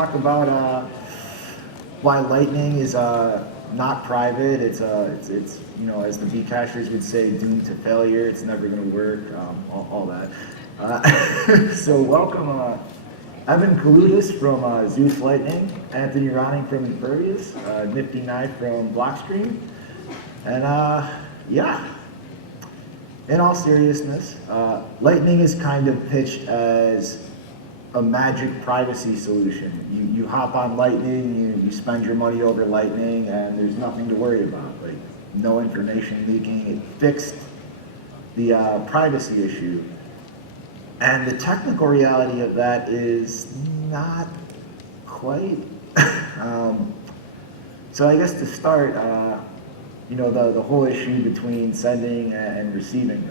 talk about why Lightning is not private. It's you know, as the Bcashers would say, doomed to failure. It's never going to work. All that. So welcome, Evan Kaloudis from Zeus Lightning, Tony Giorgio from Impervious, Nifty Knife from Blockstream, and yeah. In all seriousness, Lightning is kind of pitched as a magic privacy solution. You hop on Lightning, you spend your money over Lightning, and there's nothing to worry about. Like, no information leaking. It fixed the privacy issue. And the technical reality of that is not quite. So I guess to start, you know, the whole issue between sending and receiving.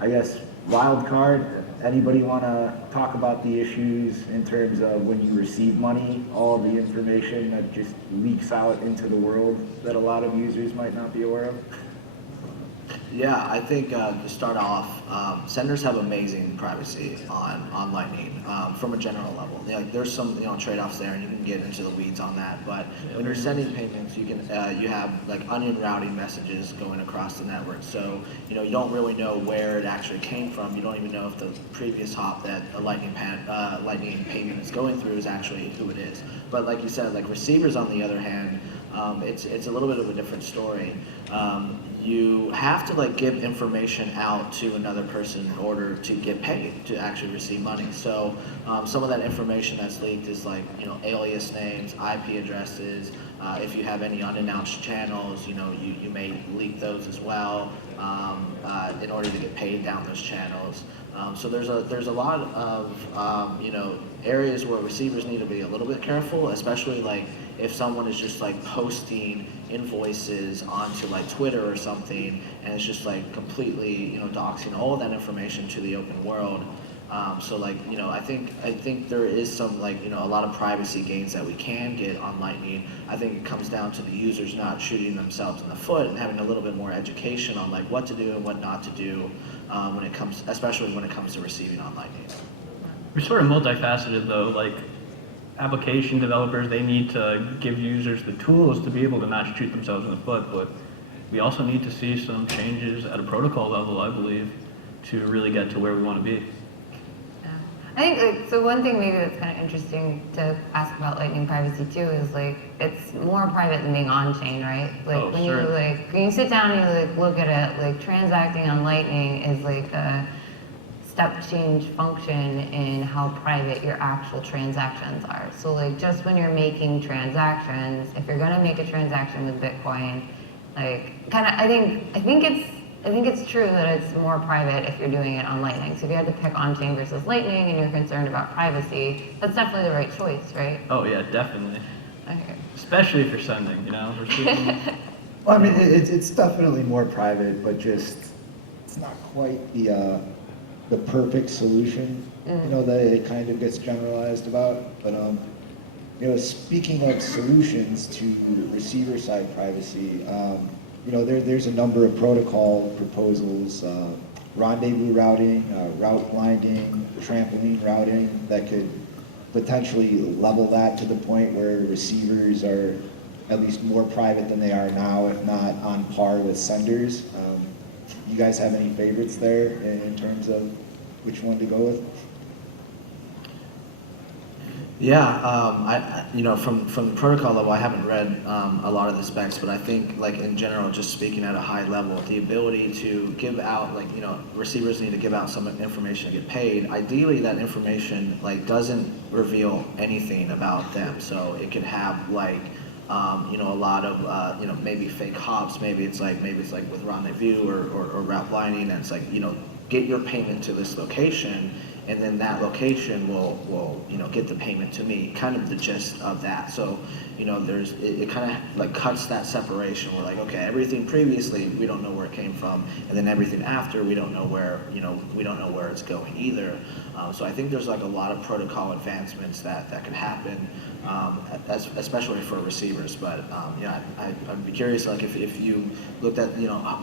I guess wild card. Anybody want to talk about the issues in terms of when you receive money, all of the information that just leaks out into the world that a lot of users might not be aware of? Yeah, I think to start off, senders have amazing privacy on Lightning from a general level. Like, there's some trade-offs there, and you can get into the weeds on that. But when you're sending payments, you can you have like onion routing messages going across the network. So you don't really know where it actually came from. You don't even know if the previous hop that a Lightning payment is going through is actually who it is. But like you said, like receivers on the other hand, it's a little bit of a different story. You have to give information out to another person in order to get paid, to actually receive money. So some of that information that's leaked is alias names, IP addresses. If you have any unannounced channels, you may leak those as well in order to get paid down those channels. So there's a lot of areas where receivers need to be a little bit careful, especially if someone is just posting invoices onto Twitter or something, and it's just completely doxing all of that information to the open world. So I think there is some a lot of privacy gains that we can get on Lightning. I think it comes down to the users not shooting themselves in the foot and having a little bit more education on what to do and what not to do especially when it comes to receiving on Lightning. We're sort of multifaceted though. Application developers, they need to give users the tools to be able to not shoot themselves in the foot, but we also need to see some changes at a protocol level, I believe, to really get to where we want to be. Yeah. I think so one thing maybe that's kind of interesting to ask about Lightning privacy too is it's more private than being on-chain, right? When you sit down and you look at it, transacting on Lightning is a step change function in how private your actual transactions are. So just when you're making transactions, if you're gonna make a transaction with Bitcoin, I think it's true that it's more private if you're doing it on Lightning. So if you had to pick on-chain versus Lightning and you're concerned about privacy, that's definitely the right choice, right? Oh yeah, definitely. Okay. Especially if you're sending, we're speaking. Well, I mean, it's definitely more private, but just it's not quite the perfect solution, that it kind of gets generalized about. But speaking of solutions to receiver side privacy, there's a number of protocol proposals, rendezvous routing, route blinding, trampoline routing, that could potentially level that to the point where receivers are at least more private than they are now, if not on par with senders. You guys have any favorites there in terms of which one to go with? Yeah, from the protocol level, I haven't read a lot of the specs, but I think in general, just speaking at a high level, the ability to give out receivers need to give out some information to get paid. Ideally, that information doesn't reveal anything about them, so it could have a lot of maybe fake hops. Maybe it's with rendezvous or route blinding, and it's get your payment to this location, and then that location will get the payment to me. Kind of the gist of that. So it kind of cuts that separation. We're okay, everything previously we don't know where it came from, and then everything after we don't know where we don't know where it's going either. So I think there's a lot of protocol advancements that could happen especially for receivers. But yeah, I'd be curious, like if you looked at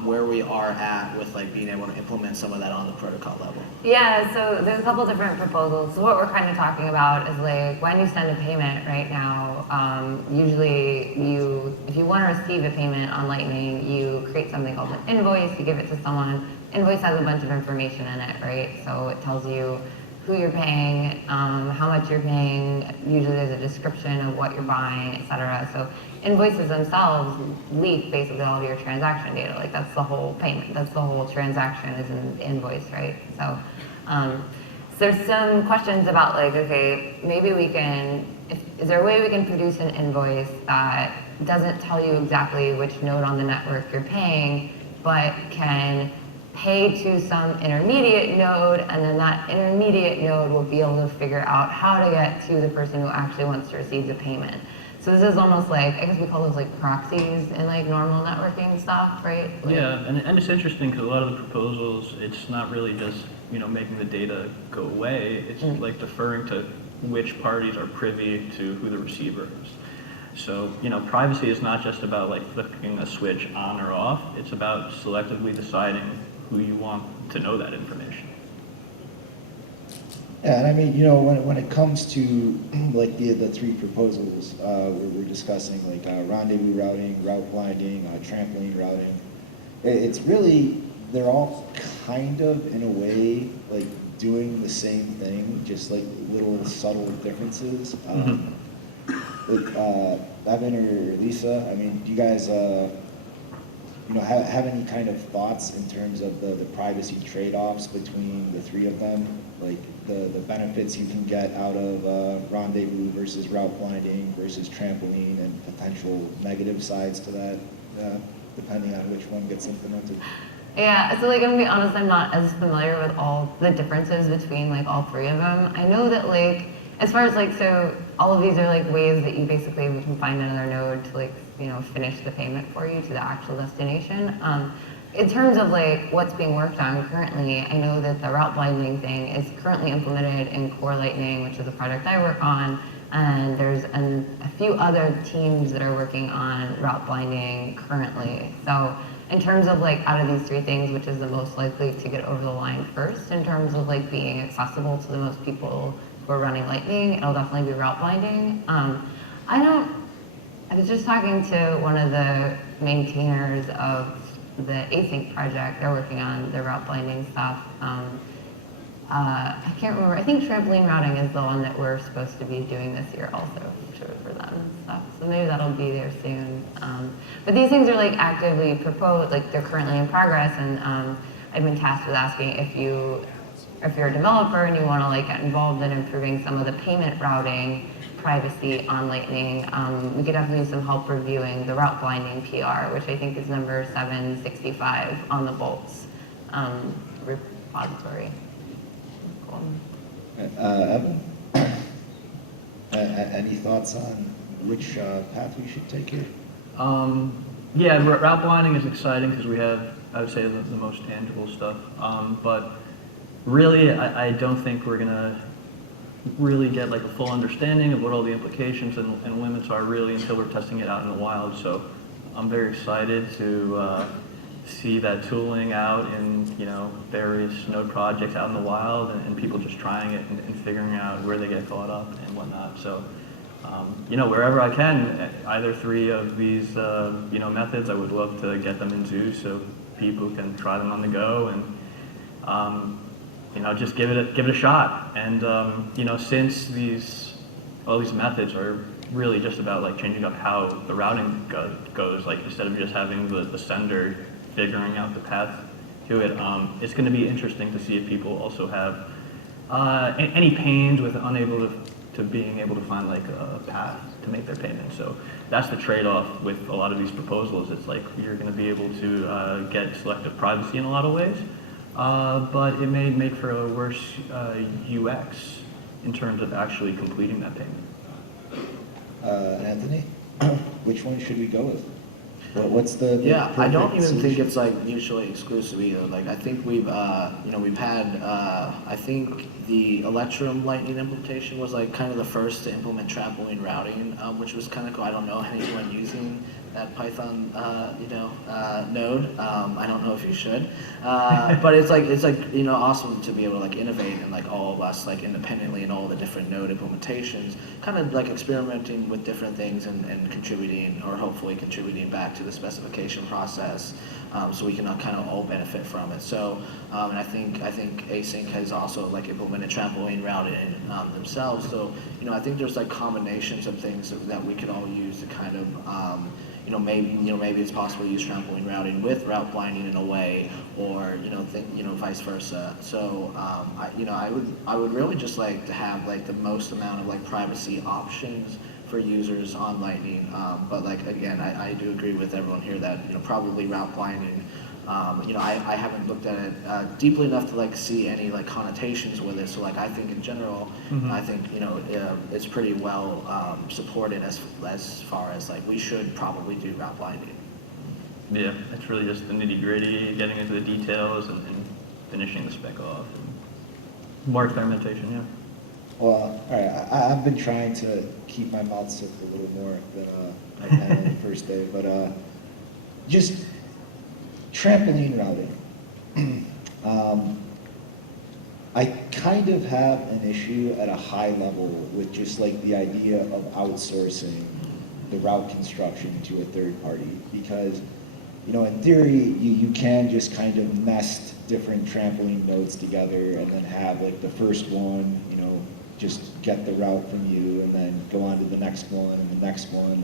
where we are at with like being able to implement some of that on the protocol level. Yeah, so there's a couple different proposals. So what we're kind of talking about is like when you send a payment right now, usually if you want to receive a payment on Lightning, you create something called an invoice, you give it to someone. Invoice has a bunch of information in it, right? So it tells you who you're paying, how much you're paying. Usually there's a description of what you're buying, etc. So invoices themselves leak basically all of your transaction data. Like that's the whole payment. That's the whole transaction is in the invoice, right? So, so there's some questions about like, okay, maybe we can. Is there a way we can produce an invoice that doesn't tell you exactly which node on the network you're paying, but can pay to some intermediate node, and then that intermediate node will be able to figure out how to get to the person who actually wants to receive the payment. So this is almost like, I guess we call those like proxies in like normal networking stuff, right? Like, yeah, and it's interesting because a lot of the proposals, it's not really just making the data go away. It's like deferring to which parties are privy to who the receiver is. So privacy is not just about like flicking a switch on or off. It's about selectively deciding who you want to know that information. Yeah, and I mean, when it comes to like the three proposals we're discussing, like rendezvous routing, route blinding, trampoline routing, it's really, they're all kind of in a way like doing the same thing, just like little subtle differences. Evan or Lisa, I mean, do you guys have any kind of thoughts in terms of the privacy trade-offs between the three of them? Like the benefits you can get out of rendezvous versus route blinding versus trampoline, and potential negative sides to that, depending on which one gets implemented? Yeah, so like I'm gonna be honest, I'm not as familiar with all the differences between like all three of them. I know that like, as far as like, so all of these are like ways that you basically, we can find another node to like, finish the payment for you to the actual destination. In terms of like what's being worked on currently, I know that the route blinding thing is currently implemented in Core Lightning, which is a project I work on, and there's a few other teams that are working on route blinding currently. So in terms of like out of these three things, which is the most likely to get over the line first in terms of like being accessible to the most people who are running Lightning, it'll definitely be route blinding. I was just talking to one of the maintainers of the async project. They're working on the route blinding stuff. I can't remember. I think trampoline routing is the one that we're supposed to be doing this year also for them and stuff. So maybe that'll be there soon. But these things are like actively proposed, like they're currently in progress, and I've been tasked with asking if you're a developer and you want to like get involved in improving some of the payment routing privacy on Lightning, we could definitely use some help reviewing the route blinding PR, which I think is number 765 on the Bolts repository. Cool. Evan, any thoughts on which path we should take here? Yeah, route blinding is exciting because we have, I would say, the most tangible stuff. But really, I don't think we're gonna really get like a full understanding of what all the implications and limits are really until we're testing it out in the wild. So I'm very excited to see that tooling out in various node projects out in the wild, and people just trying it and figuring out where they get caught up and whatnot. So wherever I can, either three of these methods, I would love to get them in Zeus so people can try them on the go and just give it a shot. And since all these methods are really just about like changing up how the routing goes, like instead of just having the sender figuring out the path to it, it's going to be interesting to see if people also have any pains with being able to find like a path to make their payment. So that's the trade-off with a lot of these proposals. It's like you're going to be able to get selective privacy in a lot of ways. But it may make for a worse UX in terms of actually completing that payment. Anthony, which one should we go with? What's the Yeah, I don't even solution? think it's like mutually exclusive either. Like I think we've we've had I think the Electrum Lightning implementation was like kind of the first to implement trampoline routing, which was kind of cool. I don't know anyone using that Python node. I don't know if you should, but it's like awesome to be able to like innovate and like all of us like independently in all the different node implementations, kind of like experimenting with different things and contributing or hopefully contributing back to the specification process, so we can kind of all benefit from it. So, and I think Async has also like implemented trampoline routing themselves. So, I think there's like combinations of things that we could all use to kind of maybe it's possible to use trampoline routing with route blinding in a way, or vice versa. So I would really just like to have like the most amount of like privacy options for users on Lightning. But like again, I do agree with everyone here that probably route blinding. I haven't looked at it deeply enough to like see any like connotations with it. So like I think in general, I think it's pretty well supported as far as like we should probably do route blinding. Yeah, it's really just the nitty gritty, getting into the details, and finishing the spec off. More experimentation, yeah. Well, all right. I've been trying to keep my mouth shut a little more than I had on the first day, but just trampoline routing. I kind of have an issue at a high level with just like the idea of outsourcing the route construction to a third party, because in theory you can just kind of nest different trampoline nodes together and then have like the first one just get the route from you and then go on to the next one and the next one.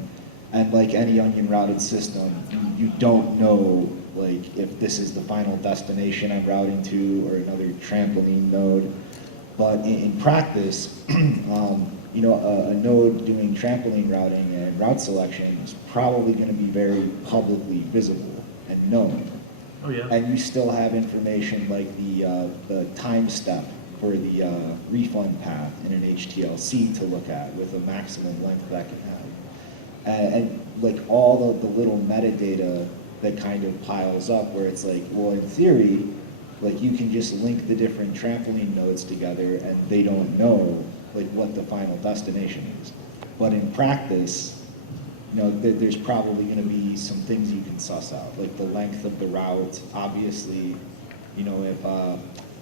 And like any onion routed system, you don't know like if this is the final destination I'm routing to or another trampoline node. But in practice, a node doing trampoline routing and route selection is probably going to be very publicly visible and known. Oh yeah. And you still have information like the time step for the refund path in an HTLC to look at with a maximum length that can have. And like all the little metadata that kind of piles up where it's like, well, in theory, like you can just link the different trampoline nodes together and they don't know like what the final destination is. But in practice, there's probably going to be some things you can suss out, like the length of the route. Obviously, if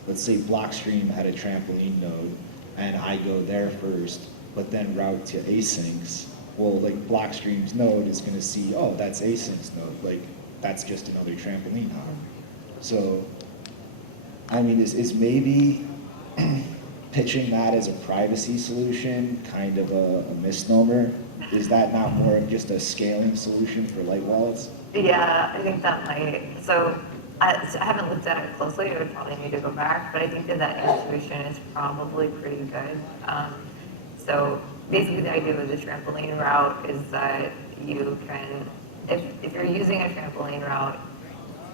let's say Blockstream had a trampoline node and I go there first, but then route to Async's, well, like Blockstream's node is going to see, oh, that's Async's node. Like that's just another trampoline hop. So, I mean, is maybe pitching that as a privacy solution kind of a misnomer? Is that not more of just a scaling solution for light wallets? Yeah, I think that might. So I haven't looked at it closely. I would probably need to go back, but I think that solution is probably pretty good. So basically, the idea of the trampoline route is that you can, if you're using a trampoline route,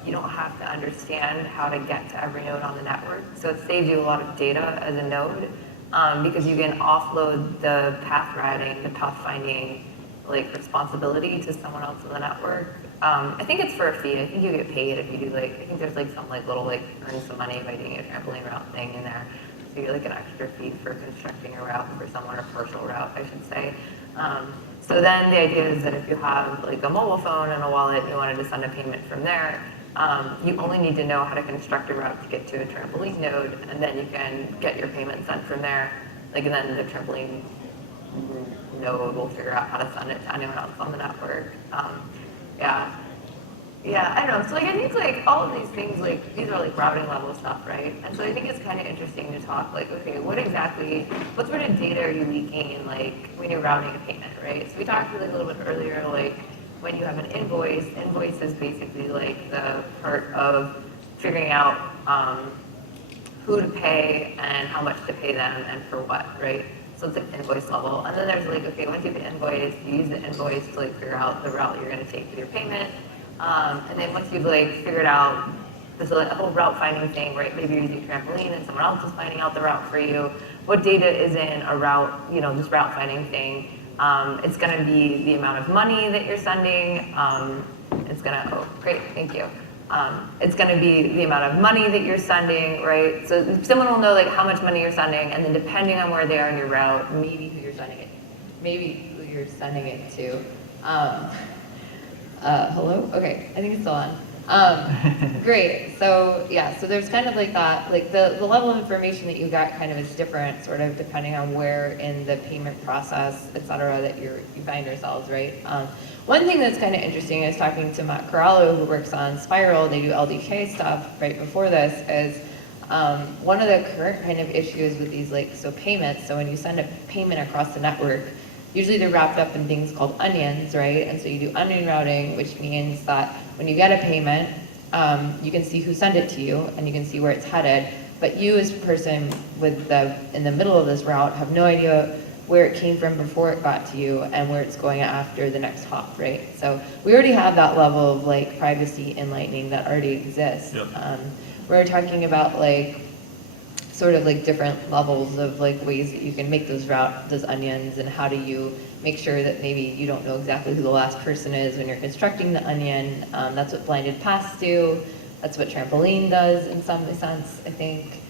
you don't have to understand how to get to every node on the network. So it saves you a lot of data as a node, because you can offload the path routing, the path finding, like responsibility to someone else in the network. I think it's for a fee. I think you get paid if you do I think there's like some like little like earn some money by doing a trampoline route thing in there. So you get like an extra fee for constructing a route for someone, or partial route, I should say. So then the idea is that if you have like a mobile phone and a wallet and you wanted to send a payment from there, you only need to know how to construct a route to get to a trampoline node, and then you can get your payment sent from there. Like, and then the trampoline node will figure out how to send it to anyone else on the network. Yeah, I don't know. So like, I think like all of these things, like these are like routing level stuff, right? And so I think it's kind of interesting to talk like, okay, what sort of data are you leaking like when you're routing a payment, right? So we talked really a little bit earlier, like when you have an invoice is basically like the part of figuring out who to pay and how much to pay them and for what, right? So it's like invoice level. And then there's like, okay, once you have an invoice, you use the invoice to like figure out the route you're gonna take for your payment. And then once you've like figured out this like, whole route finding thing, right? Maybe you're using Trampoline and someone else is finding out the route for you. What data is in a route, this route finding thing? It's gonna be the amount of money that you're sending. it's gonna, oh, great, thank you. It's gonna be the amount of money that you're sending, right? So someone will know like how much money you're sending, and then depending on where they are in your route, maybe who you're sending it to. Hello? Okay, I think it's still on. Great. So yeah, so there's kind of like that, like the level of information that you got kind of is different, sort of depending on where in the payment process, et cetera, that you find yourselves, right? One thing that's kind of interesting is talking to Matt Corallo, who works on Spiral. They do LDK stuff right before this. Is one of the current kind of issues with these payments. So when you send a payment across the network, usually they're wrapped up in things called onions, right? And so you do onion routing, which means that when you get a payment, you can see who sent it to you and you can see where it's headed. But you as a person in the middle of this route have no idea where it came from before it got to you and where it's going after the next hop, right? So we already have that level of privacy in Lightning that already exists. Yep. We're talking about sort of different levels of ways that you can make those onions, and how do you make sure that maybe you don't know exactly who the last person is when you're constructing the onion. That's what blinded paths do. That's what Trampoline does in some sense, I think.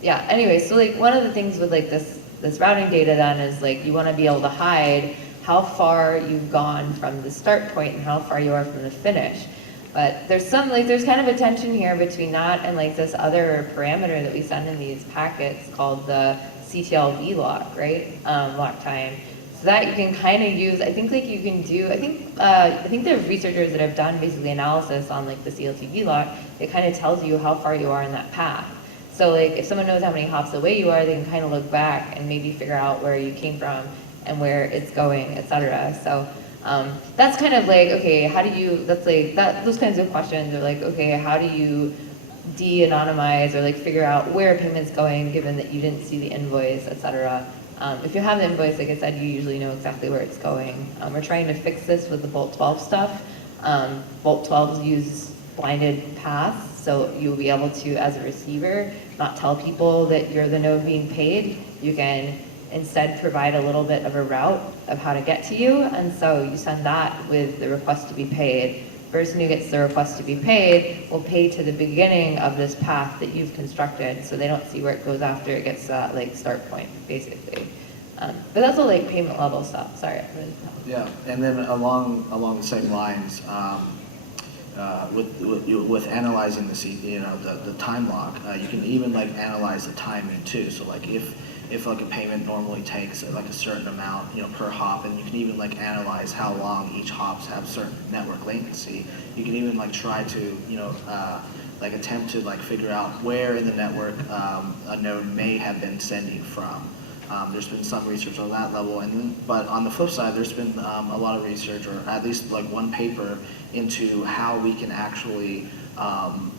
Yeah, anyway, so one of the things with this routing data then is you want to be able to hide how far you've gone from the start point and how far you are from the finish. But there's there's kind of a tension here between that and this other parameter that we send in these packets called the CTLV lock, right? Lock time. So that you can kind of use, I think you can do, I think there are researchers that have done basically analysis on the CLTV lock. It kind of tells you how far you are in that path. So if someone knows how many hops away you are, they can kind of look back and maybe figure out where you came from and where it's going, etc. So that's kind of okay, how do you, those kinds of questions are okay, how do you de-anonymize or figure out where a payment's going given that you didn't see the invoice, etc. If you have the invoice, like I said, you usually know exactly where it's going. We're trying to fix this with the Bolt 12 stuff. Bolt 12s use blinded paths, so you'll be able to, as a receiver, not tell people that you're the node being paid. You can instead provide a little bit of a route of how to get to you, and so you send that with the request to be paid. Person who gets the request to be paid will pay to the beginning of this path that you've constructed, so they don't see where it goes after it gets to that start point, basically. But that's all payment level stuff. Sorry. Yeah, and then along the same lines, with analyzing the time lock, you can even analyze the timing too. So if a payment normally takes a certain amount per hop, and you can even analyze how long each hops have certain network latency. You can even try to attempt to figure out where in the network a node may have been sending from. There's been some research on that level, but on the flip side, there's been a lot of research, or at least one paper, into how we can actually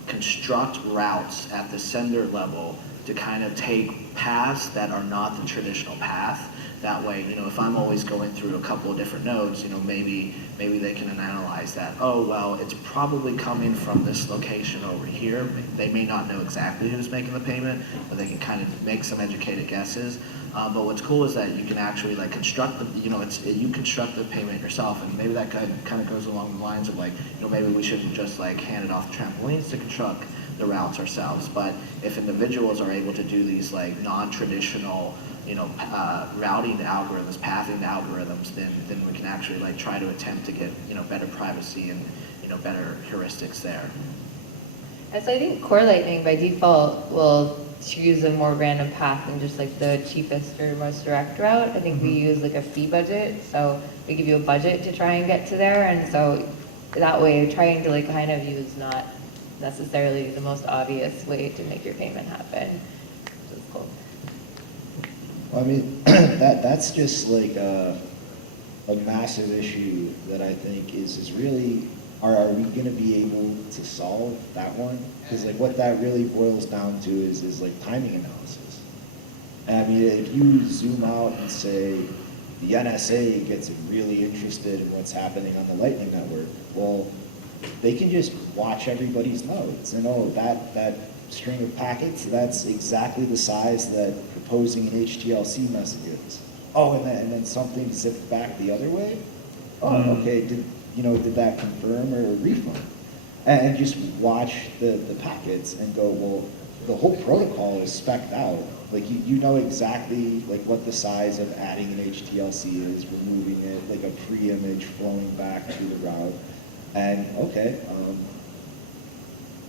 construct routes at the sender level to kind of take paths that are not the traditional path. That way, if I'm always going through a couple of different nodes, maybe they can analyze that. Oh, well, it's probably coming from this location over here. They may not know exactly who's making the payment, but they can kind of make some educated guesses. But what's cool is that you can actually construct you construct the payment yourself, and maybe that kind of goes along the lines of maybe we shouldn't just hand it off to Trampolines to construct the routes ourselves. But if individuals are able to do these non-traditional routing algorithms, pathing algorithms, then we can actually try to attempt to get better privacy and better heuristics there. And so I think Core Lightning by default will choose a more random path than just the cheapest or most direct route. I think we use a fee budget, so we give you a budget to try and get to there, and so that way trying to kind of use not necessarily the most obvious way to make your payment happen, which is cool. Well, I mean, that's just a massive issue that I think is really, are we going to be able to solve that one? Because what that really boils down to is timing analysis. And I mean, if you zoom out and say the NSA gets really interested in what's happening on the Lightning Network, well, they can just watch everybody's nodes and that string of packets, that's exactly the size that proposing an HTLC message is. Oh, and then something zipped back the other way? Oh, okay, did that confirm or refund? And just watch the packets and go, well, the whole protocol is spec'd out. Like you know exactly like what the size of adding an HTLC is, removing it, like a pre-image flowing back to the route, and okay,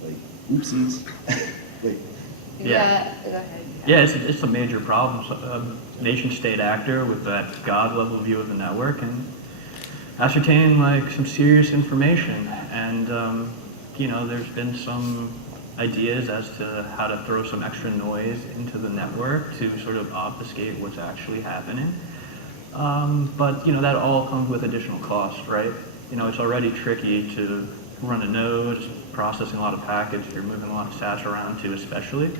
like oopsies, like. Yeah, go ahead. Yeah, it's a major problem. So, nation-state actor with that God-level view of the network and ascertaining like some serious information. And there's been some ideas as to how to throw some extra noise into the network to sort of obfuscate what's actually happening. But that all comes with additional costs, right? It's already tricky to run a node, processing a lot of packets, you're moving a lot of sats around too, especially.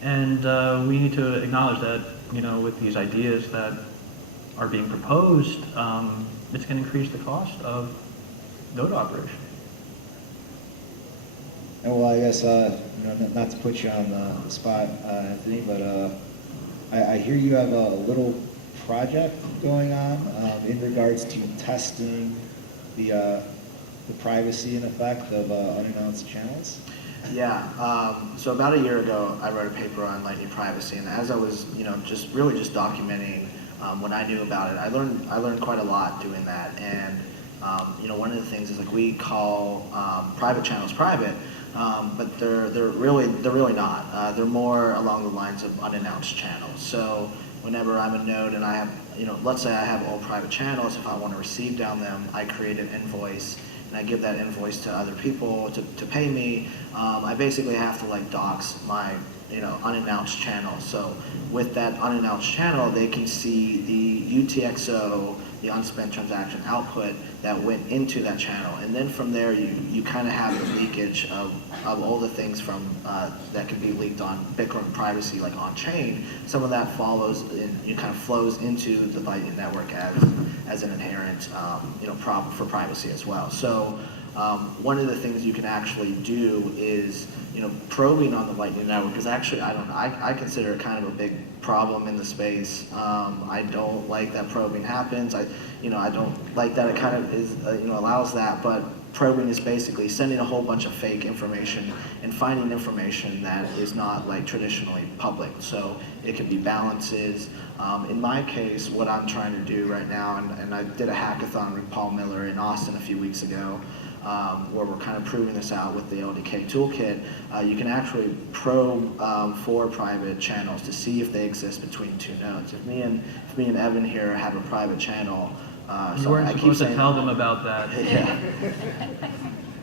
And we need to acknowledge that, with these ideas that are being proposed, it's going to increase the cost of node operation. And well, I guess, not to put you on the spot, Anthony, but I hear you have a little project going on in regards to testing the privacy and effect of unannounced channels. Yeah, so about a year ago, I wrote a paper on Lightning privacy, and as I was, just documenting what I knew about it, I learned quite a lot doing that. And one of the things is like we call private channels private, but they're really not. They're more along the lines of unannounced channels. So whenever I'm a node and I have, let's say I have all private channels, if I want to receive down them, I create an invoice and I give that invoice to other people to pay me. I basically have to like dox my unannounced channel. So with that unannounced channel, they can see the UTXO, the unspent transaction output that went into that channel. And then from there, you kind of have the leakage of all the things from that can be leaked on Bitcoin privacy, like on chain. Some of that follows, kind of flows into the Lightning Network as an inherent problem for privacy as well. So one of the things you can actually do is probing on the Lightning Network is actually, I consider it kind of a big problem in the space. I don't like that probing happens. I don't like that it kind of is, allows that, but probing is basically sending a whole bunch of fake information and finding information that is not like traditionally public. So it could be balances. In my case, what I'm trying to do right now, and I did a hackathon with Paul Miller in Austin a few weeks ago, where we're kind of proving this out with the LDK toolkit. You can actually probe for private channels to see if they exist between two nodes. If me and Evan here have a private channel, You weren't supposed to tell them about that. Yeah.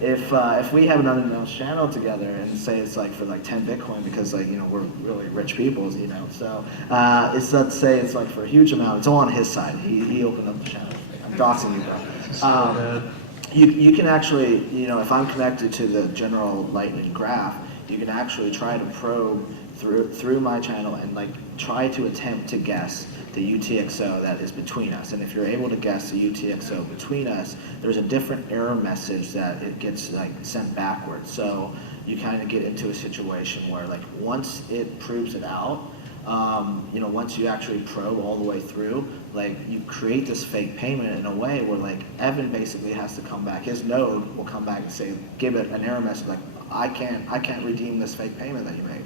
If we have an unannounced channel together and say it's like for like 10 Bitcoin because like we're really rich people, so let's say it's like for a huge amount. It's all on his side. He opened up the channel. I'm doxing you, bro. You can actually, if I'm connected to the general Lightning graph, you can actually try to probe through my channel and like try to attempt to guess the UTXO that is between us. And if you're able to guess the UTXO between us, there's a different error message that it gets like sent backwards. So you kind of get into a situation where like once it proves it out, once you actually probe all the way through, like you create this fake payment in a way where like Evan basically has to come back. His node will come back and say, give it an error message like, I can't redeem this fake payment that you made.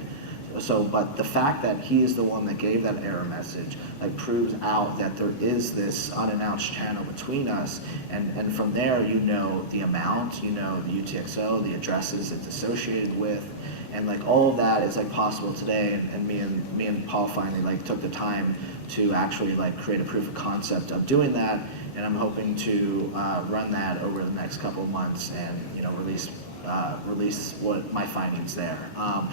So, but the fact that he is the one that gave that error message, like proves out that there is this unannounced channel between us, and from there the amount, the UTXO, the addresses it's associated with, and like all of that is like possible today. And me and Paul finally like took the time to actually like create a proof of concept of doing that, and I'm hoping to run that over the next couple of months and release what my findings there,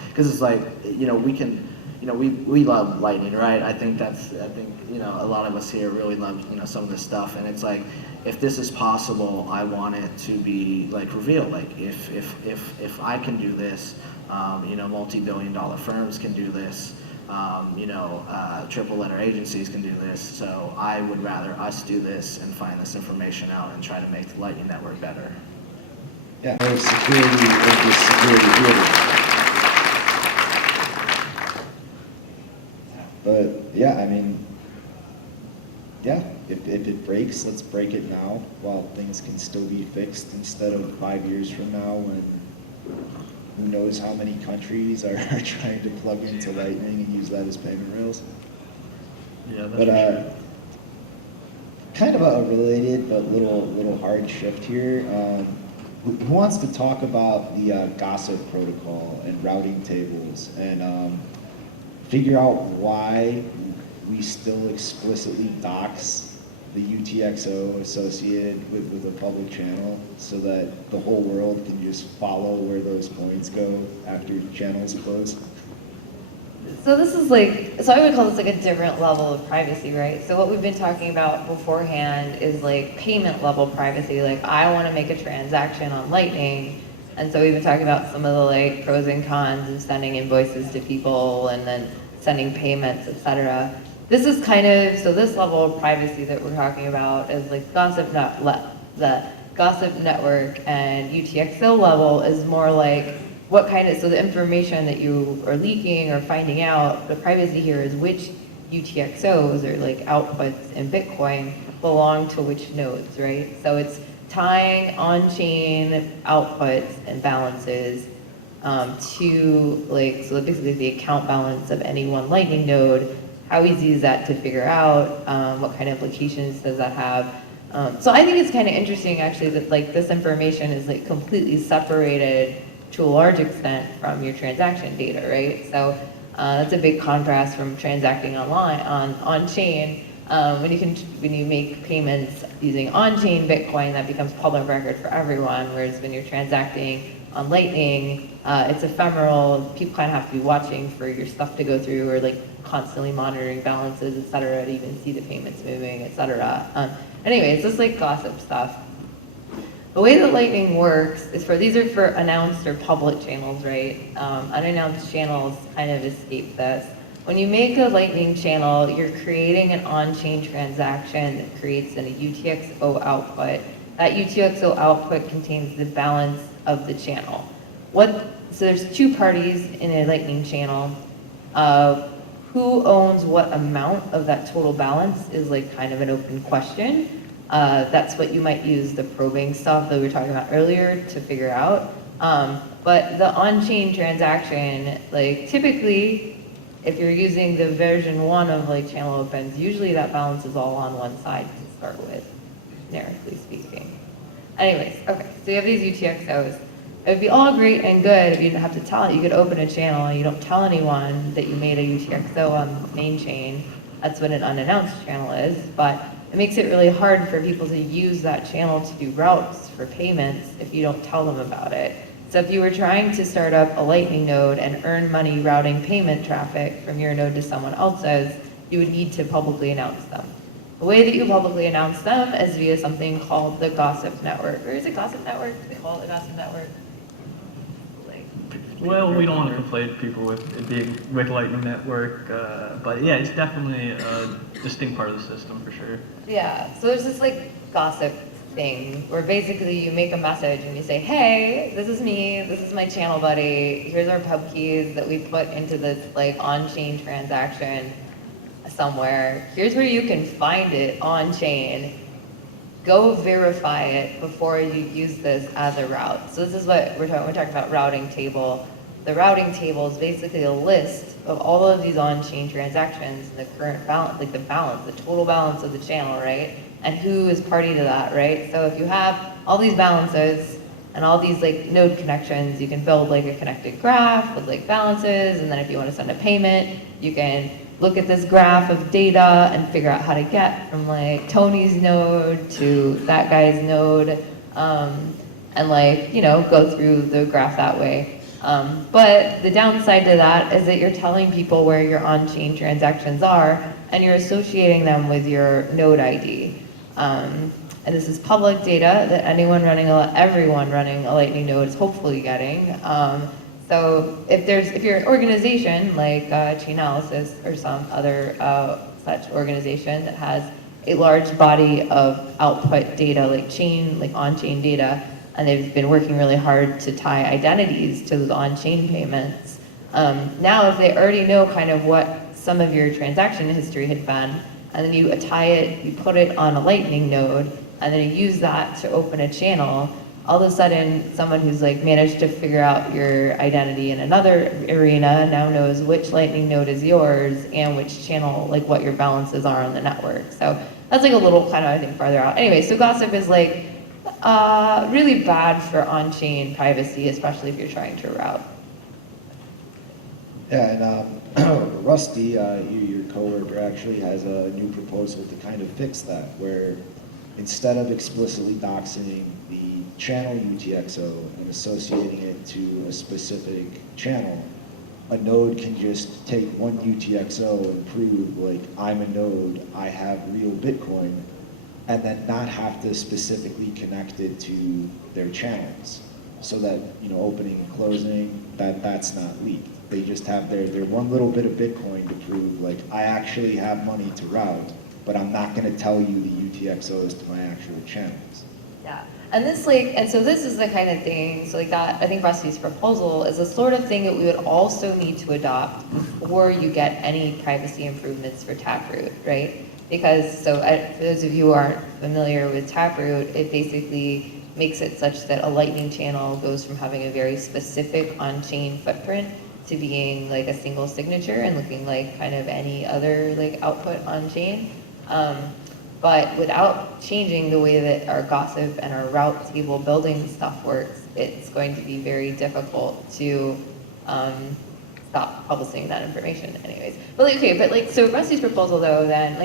because it's like we love Lightning, right? I think a lot of us here really love some of this stuff, and it's like if this is possible, I want it to be like revealed. Like if I can do this, multi-billion-dollar firms can do this. Triple letter agencies can do this. So I would rather us do this and find this information out and try to make the Lightning Network better. Yeah, or security of the security building. But yeah, I mean, yeah, if it breaks, let's break it now while things can still be fixed instead of 5 years from now when who knows how many countries are trying to plug into Lightning and use that as payment rails. Yeah, that's But for sure. kind of a related but little hard shift here. Who wants to talk about the gossip protocol and routing tables and figure out why we still explicitly dox the UTXO associated with a public channel so that the whole world can just follow where those coins go after channels close? So this is like, so I would call this like a different level of privacy, right? So what we've been talking about beforehand is like payment level privacy. Like I want to make a transaction on Lightning. And so we've been talking about some of the like pros and cons of sending invoices to people and then sending payments, etc. This is kind of, so this level of privacy that we're talking about is like the Gossip Network and UTXO level is more like what kind of, so the information that you are leaking or finding out, the privacy here is which UTXOs or like outputs in Bitcoin belong to which nodes, right? So it's tying on-chain outputs and balances to like, so basically the account balance of any one Lightning node. How easy is that to figure out? What kind of implications does that have? So I think it's kind of interesting actually that like this information is like completely separated to a large extent from your transaction data, right? So that's a big contrast from transacting online on-chain. When you make payments using on-chain Bitcoin, that becomes public record for everyone, whereas when you're transacting on Lightning, it's ephemeral. People kind of have to be watching for your stuff to go through or like constantly monitoring balances, et cetera, to even see the payments moving, et cetera. Anyways, this is like gossip stuff. The way that Lightning works is these are for announced or public channels, right? Unannounced channels kind of escape this. When you make a Lightning channel, you're creating an on-chain transaction that creates a UTXO output. That UTXO output contains the balance of the channel. So there's two parties in a Lightning channel. Who owns what amount of that total balance is like kind of an open question. That's what you might use the probing stuff that we were talking about earlier to figure out. But the on-chain transaction, like typically, if you're using the version 1 of like channel opens, usually that balance is all on one side to start with, generically speaking. Anyways, okay, so you have these UTXOs. It would be all great and good if you didn't have to tell it. You could open a channel and you don't tell anyone that you made a UTXO on the main chain. That's what an unannounced channel is, but it makes it really hard for people to use that channel to do routes for payments if you don't tell them about it. So if you were trying to start up a Lightning node and earn money routing payment traffic from your node to someone else's, you would need to publicly announce them. The way that you publicly announce them is via something called the Gossip Network. Or is it Gossip Network? They call it the Gossip Network. Well, we don't want to conflate people with it being with Lightning Network, but yeah, it's definitely a distinct part of the system for sure. Yeah, so there's this like gossip thing where basically you make a message and you say, hey, this is me, this is my channel buddy, here's our pub keys that we put into this like on-chain transaction somewhere. Here's where you can find it on-chain. Go verify it before you use this as a route. So this is what we're talking about routing table. The routing table is basically a list of all of these on-chain transactions and the current balance, like the balance, the total balance of the channel, right? And who is party to that, right? So if you have all these balances and all these like node connections, you can build like a connected graph with like balances, and then if you want to send a payment, you can look at this graph of data and figure out how to get from like Tony's node to that guy's node, and like, you know, go through the graph that way. But the downside to that is that you're telling people where your on-chain transactions are and you're associating them with your node ID. And this is public data that everyone running a Lightning node is hopefully getting. So if you're an organization like Chainalysis or some other such organization that has a large body of output data, like on-chain data, and they've been working really hard to tie identities to those on-chain payments. Now, if they already know kind of what some of your transaction history had been, and then you tie it, you put it on a Lightning node, and then you use that to open a channel, all of a sudden, someone who's like managed to figure out your identity in another arena now knows which Lightning node is yours and which channel, like what your balances are on the network. So that's like a little kind of, I think, farther out. Anyway, so gossip is like really bad for on-chain privacy, especially if you're trying to route. Yeah, and Rusty, your coworker, actually has a new proposal to kind of fix that, where instead of explicitly doxing the channel UTXO and associating it to a specific channel, a node can just take one UTXO and prove, like, I'm a node, I have real Bitcoin, and then not have to specifically connect it to their channels, so that, you know, opening and closing, that's not leaked. They just have their one little bit of Bitcoin to prove, like, I actually have money to route, but I'm not going to tell you the UTXOs to my actual channels. Yeah, and this this is the kind of thing, so like that, I think Rusty's proposal is the sort of thing that we would also need to adopt before you get any privacy improvements for Taproot, right? Because, for those of you who aren't familiar with Taproot, it basically makes it such that a Lightning channel goes from having a very specific on-chain footprint to being like a single signature and looking like kind of any other like output on-chain. But without changing the way that our gossip and our route table building stuff works, it's going to be very difficult to stop publishing that information anyways. But so Rusty's proposal though, then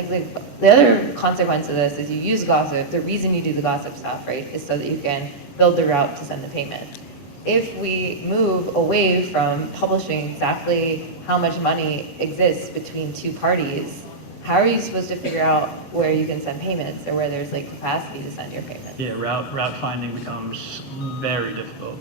the other consequence of this is you use gossip. The reason you do the gossip stuff, right, is so that you can build the route to send the payment. If we move away from publishing exactly how much money exists between two parties, how are you supposed to figure out where you can send payments or where there's like capacity to send your payments? Yeah, route finding becomes very difficult.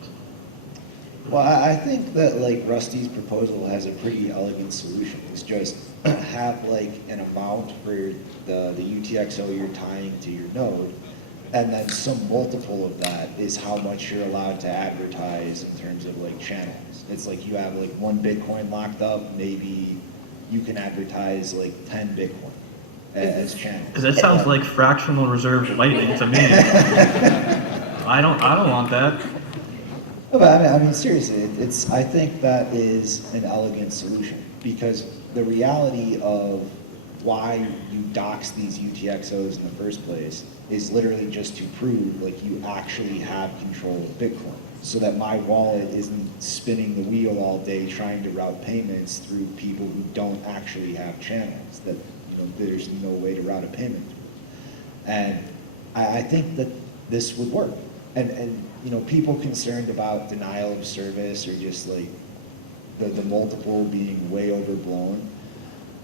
Well, I think that like Rusty's proposal has a pretty elegant solution. It's just have like an amount for the UTXO you're tying to your node, and then some multiple of that is how much you're allowed to advertise in terms of like channels. It's like you have like 1 Bitcoin locked up, maybe you can advertise like 10 Bitcoin as channels. Because that sounds like fractional reserve Lightning to me. I don't want that. No, but I mean, seriously, I think that is an elegant solution, because the reality of why you dox these UTXOs in the first place is literally just to prove like you actually have control of Bitcoin, so that my wallet isn't spinning the wheel all day trying to route payments through people who don't actually have channels, that, you know, there's no way to route a payment. And I think that this would work. And you know, people concerned about denial of service or just like the multiple being way overblown,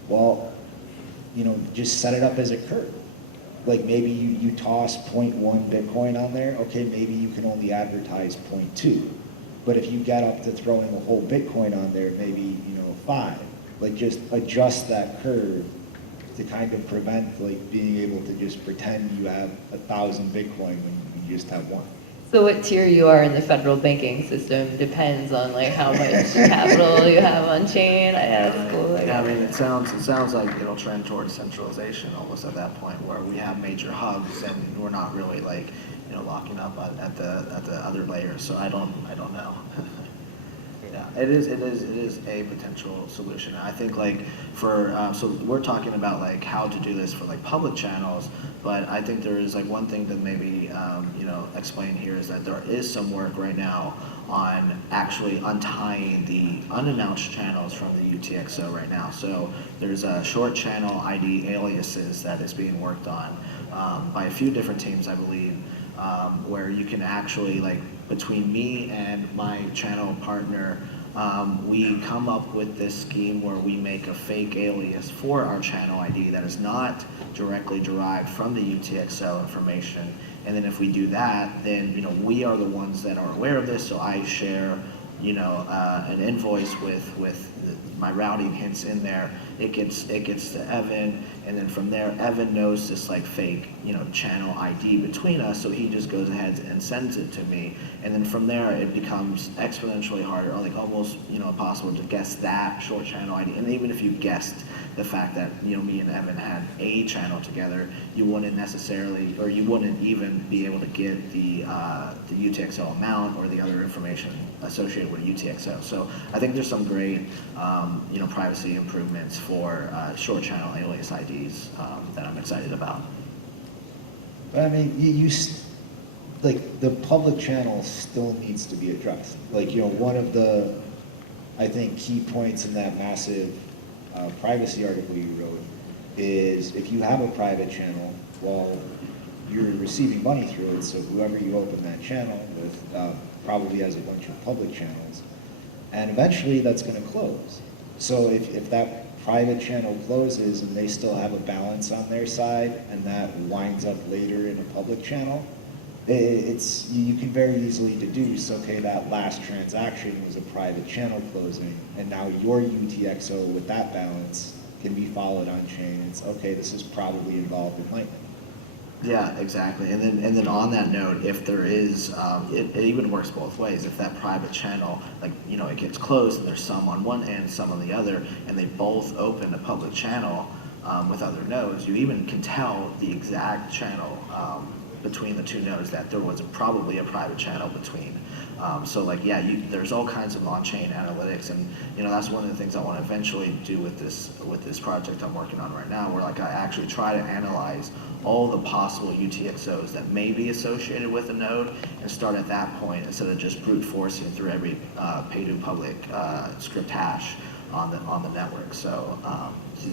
well, you know, just set it up as a curve. Like maybe you toss 0.1 Bitcoin on there, okay, maybe you can only advertise 0.2. But if you get up to throwing a whole Bitcoin on there, maybe, you know, 5. Like just adjust that curve to kind of prevent like being able to just pretend you have 1,000 Bitcoin when you just have 1. So what tier you are in the federal banking system depends on like how much capital you have on chain. That's cool. Yeah, I mean, it sounds like it'll trend towards centralization almost at that point, where we have major hubs and we're not really like, you know, locking up at the other layers. So I don't know. Yeah, it is a potential solution. I think like so we're talking about like how to do this for like public channels, but I think there is like one thing to maybe you know, explain here is that there is some work right now on actually untying the unannounced channels from the UTXO right now. So there's a short channel ID aliases that is being worked on by a few different teams, I believe, where you can actually, like, between me and my channel partner, we come up with this scheme where we make a fake alias for our channel ID that is not directly derived from the UTXO information. And then if we do that, then, you know, we are the ones that are aware of this. So I share, you know, an invoice with my routing hints in there. It gets to Evan, and then from there, Evan knows this like fake, you know, channel ID between us. So he just goes ahead and sends it to me, and then from there, it becomes exponentially harder, or like almost, you know, impossible to guess that short channel ID. And even if you guessed the fact that, you know, me and Evan had a channel together, you wouldn't necessarily, or you wouldn't even be able to get the UTXO amount or the other information associated with UTXO. So I think there's some great, you know, privacy improvements for short channel alias IDs that I'm excited about. I mean, like, the public channel still needs to be addressed. Like, you know, one of the, I think, key points in that massive privacy article you wrote is if you have a private channel, well, you're receiving money through it, so whoever you open that channel with probably has a bunch of public channels, and eventually that's going to close. So if that private channel closes and they still have a balance on their side and that winds up later in a public channel, you can very easily deduce, okay, that last transaction was a private channel closing, and now your UTXO with that balance can be followed on chain. It's okay, this is probably involved in Lightning. Yeah, exactly. And then on that note, if there is, it even works both ways. If that private channel, like, you know, it gets closed and there's some on one end, some on the other, and they both open a public channel with other nodes, you even can tell the exact channel between the two nodes that there was probably a private channel between. So like, yeah, there's all kinds of on-chain analytics, and you know, that's one of the things I want to eventually do with this project I'm working on right now, where like I actually try to analyze all the possible UTXOs that may be associated with a node and start at that point instead of just brute forcing through every pay-to-public script hash on the network. So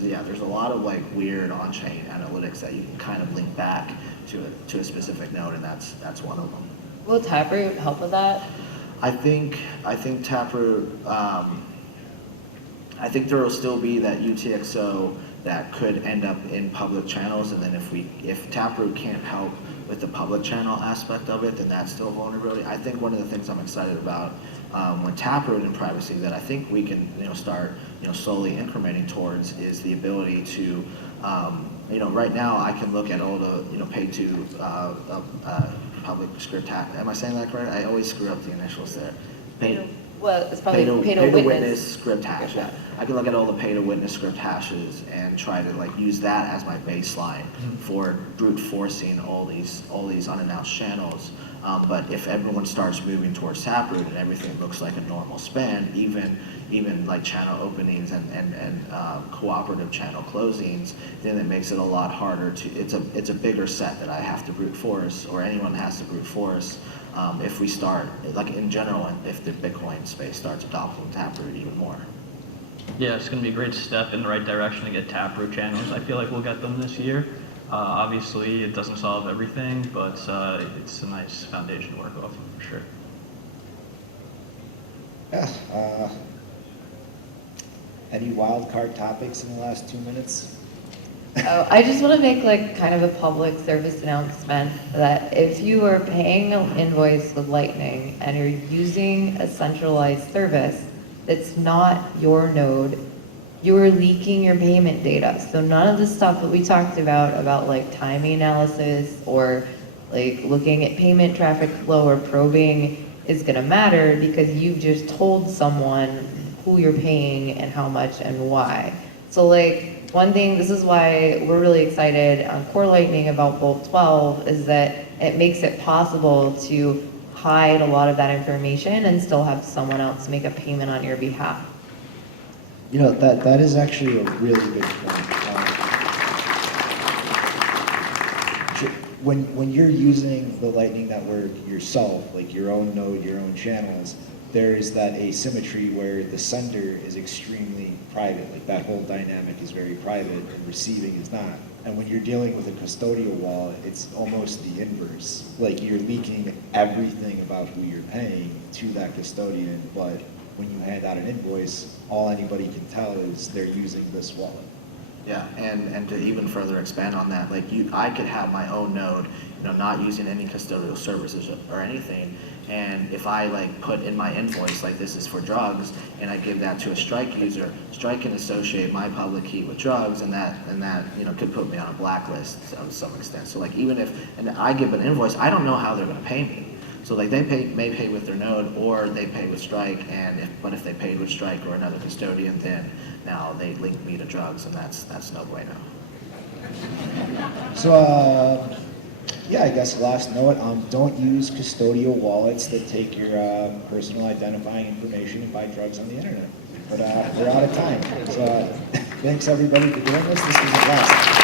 yeah, there's a lot of like weird on-chain analytics that you can kind of link back to a specific node, and that's one of them. Will Taproot help with that? I think Taproot. I think there will still be that UTXO that could end up in public channels, and then if Taproot can't help with the public channel aspect of it, then that's still a vulnerability. I think one of the things I'm excited about with Taproot and privacy that I think we can start slowly incrementing towards is the ability to right now I can look at all the pay to public script hash. Am I saying that correct? I always screw up the initials there. Well, it's probably pay to witness script hash. Yeah, I can look at all the pay to witness script hashes and try to like use that as my baseline for brute forcing all these unannounced channels. But if everyone starts moving towards Taproot and everything looks like a normal spend, even like channel openings and cooperative channel closings, then it makes it a lot harder to. It's a bigger set that I have to brute force, or anyone has to brute force. If we start, like in general, if the Bitcoin space starts adopting Taproot even more. Yeah, it's going to be a great step in the right direction to get Taproot channels. I feel like we'll get them this year. Obviously, it doesn't solve everything, but it's a nice foundation to work off of, for sure. Yeah. Any wild card topics in the last 2 minutes? Oh, I just want to make like kind of a public service announcement that if you are paying an invoice with Lightning and you're using a centralized service that's not your node, you are leaking your payment data. So none of the stuff that we talked about like timing analysis or like looking at payment traffic flow or probing is going to matter, because you've just told someone who you're paying and how much and why. So like, one thing, this is why we're really excited on Core Lightning about Bolt 12, is that it makes it possible to hide a lot of that information and still have someone else make a payment on your behalf. You know, that is actually a really good point. When you're using the Lightning Network yourself, like your own node, your own channels, there is that asymmetry where the sender is extremely private. Like that whole dynamic is very private and receiving is not. And when you're dealing with a custodial wallet, it's almost the inverse. Like you're leaking everything about who you're paying to that custodian, but when you hand out an invoice, all anybody can tell is they're using this wallet. Yeah, and to even further expand on that, like I could have my own node, not using any custodial services or anything, and if I like put in my invoice like this is for drugs, and I give that to a Strike user, Strike can associate my public key with drugs, and that could put me on a blacklist to some extent. So like even if I give an invoice, I don't know how they're going to pay me. So like they may pay with their node, or they pay with Strike, but if they paid with Strike or another custodian, then now they link me to drugs, and that's no bueno. So, yeah, I guess last note, don't use custodial wallets that take your personal identifying information and buy drugs on the internet. But we're out of time. So thanks everybody for doing this. This was a blast.